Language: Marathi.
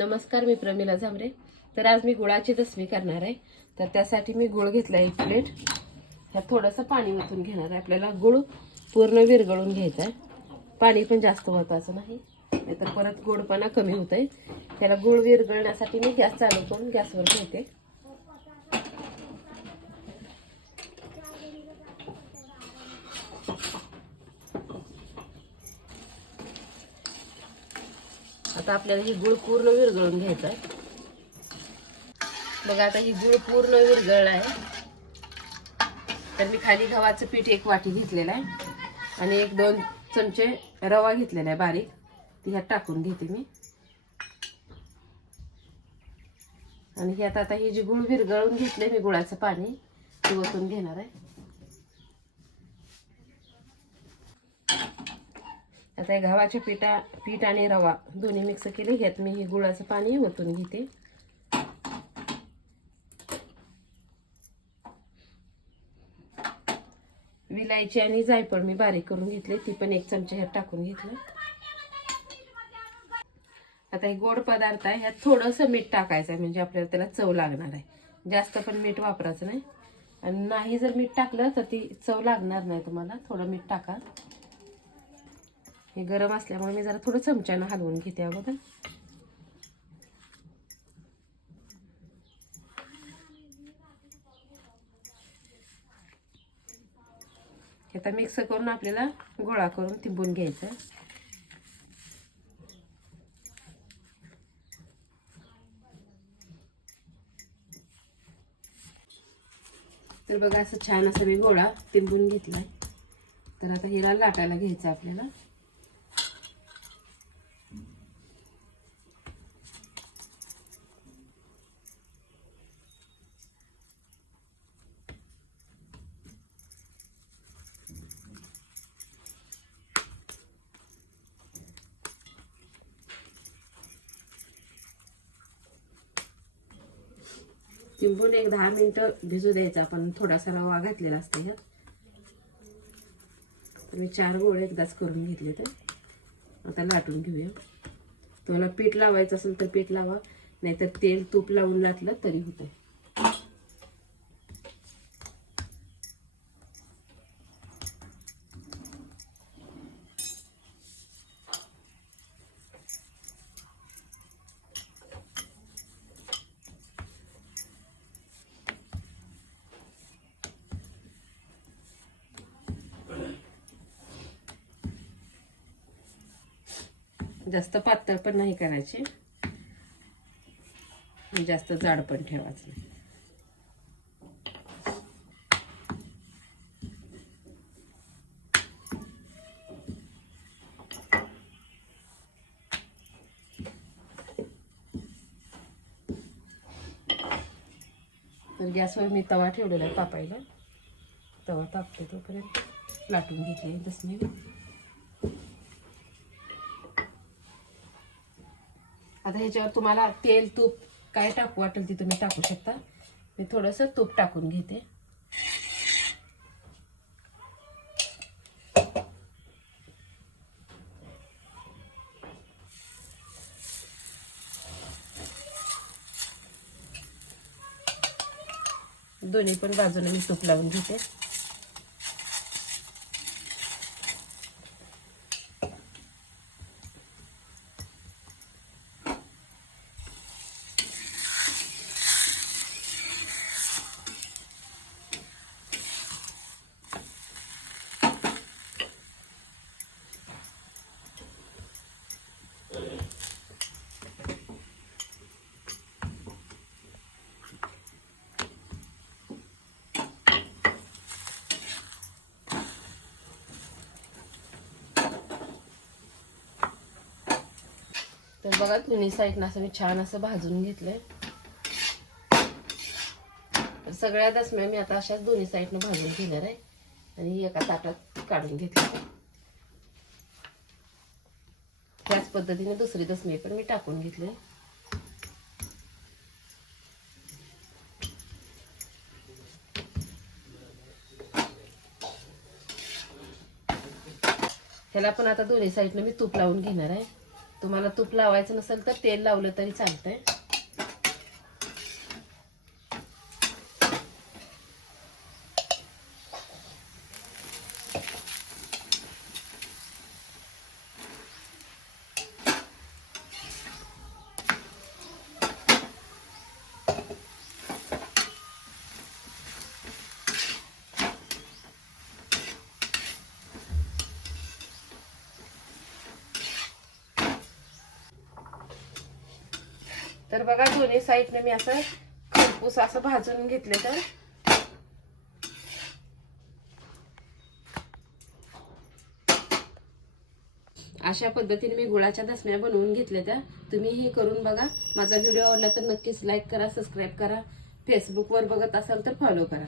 नमस्कार मी प्रमिला झांबरे. तर आज मी गुळाची दसमी करणार आहे. तर त्यासाठी मी गुळ घेतला एक प्लेट. ह्यात थोडंसं पाणी ओतून घेणार आहे. आपल्याला गुळ पूर्ण विरघळून घ्यायचा आहे. पाणी पण जास्त महत्त्वाचं नाही. नाहीतर परत गोडपणा कमी होत आहे त्याला गुळ विरघळण्यासाठी मी गॅस चालू करून गॅसवर ठेवते. आता आपल्याला ही गुळ पूर्ण विरघळून घ्यायचा आहे बघा आता ही गुळ पूर्ण विरघळला आहे. तर मी खाली गव्हाचं पीठ एक वाटी घेतलेलं आहे. आणि एक दोन चमचे रवा घेतलेला आहे बारीक. ती ह्यात टाकून घेते मी. आणि ह्यात आता ही जी गुळ विरघळून घेतले मी गुळाचं पाणी ती ओतून घेणार आहे. आता हे गव्हाच्या पिठा पीठ आणि रवा दोन्ही मिक्स केले. ह्यात मी हे गुळाचं पाणी ओतून घेते. विलायची आणि जायफळ मी बारीक करून घेतले. ती पण एक चमचा ह्यात टाकून घेतलं. आता हे गोड पदार्थ आहे. ह्यात थोडंसं मीठ टाकायचं आहे म्हणजे आपल्याला त्याला चव लागणार आहे. जास्त पण मीठ वापरायचं नाही. आणि नाही जर मीठ टाकलं तर ती चव लागणार नाही तुम्हाला. थोडं मीठ टाका. हे गरम असल्यामुळे मी जरा थोडं चमच्यानं हलवून घेते अगोदर. हे आता मिक्स करून आपल्याला गोळा करून तिंबून घ्यायचं तर बघा असं छान असं मी गोळा तिंबून घेतलाय. तर आता हिला लाटायला घ्यायचं आपल्याला. चिंबून एक दहा मिनटं भिजू द्यायचं. आपण थोडासा रवा घातलेला असते ह्यात. मी चार गोळे एकदाच करून घेतले तर. आता लाटून घेऊया. तुम्हाला पीठ लावायचं असेल तर पीठ लावा. नाहीतर तेल तूप लावून लाटलं तरी होतं जास्त पातळ पण नाही करायची. जास्त जाड पण ठेवायचं नाही. तर गॅसवर मी तवा ठेवलेला आहे पापायला तवा तापते तोपर्यंत. लाटून घेतली दसमी आता ह्याच्यावर तुम्हाला तेल तूप काय टाकू? वाटेल ते तुम्ही टाकू शकता. मी थोडंसं तूप टाकून घेते. दोन्ही पण बाजूने मी तूप लावून घेते. तर बघा दोन्ही साईडनं असं मी छान असं भाजून घेतलंय. तर सगळ्या दसम्या मी आता अशाच दोन्ही साईडनं भाजून घेणार आहे. आणि एका ताटात काढून घेतलं त्याच पद्धतीने दुसरी दसमी पण मी टाकून घेतले ह्याला पण आता दोन्ही साईडनं मी तूप लावून घेणार आहे. तुम्हाला तूप लावायचं नसेल तर तेल लावलं तरी चालतंय. तर बघा दोन्ही साईडने मी असं खरपूस असं भाजून घेतले तर. अशा पद्धतीने मी गुळाच्या दसम्या बनवून घेतल्या त्या. तुम्ही हे करून बघा. माझा व्हिडिओ आवडला तर नक्कीच लाईक करा सबस्क्राईब करा. फेसबुकवर बघत असाल तर फॉलो करा.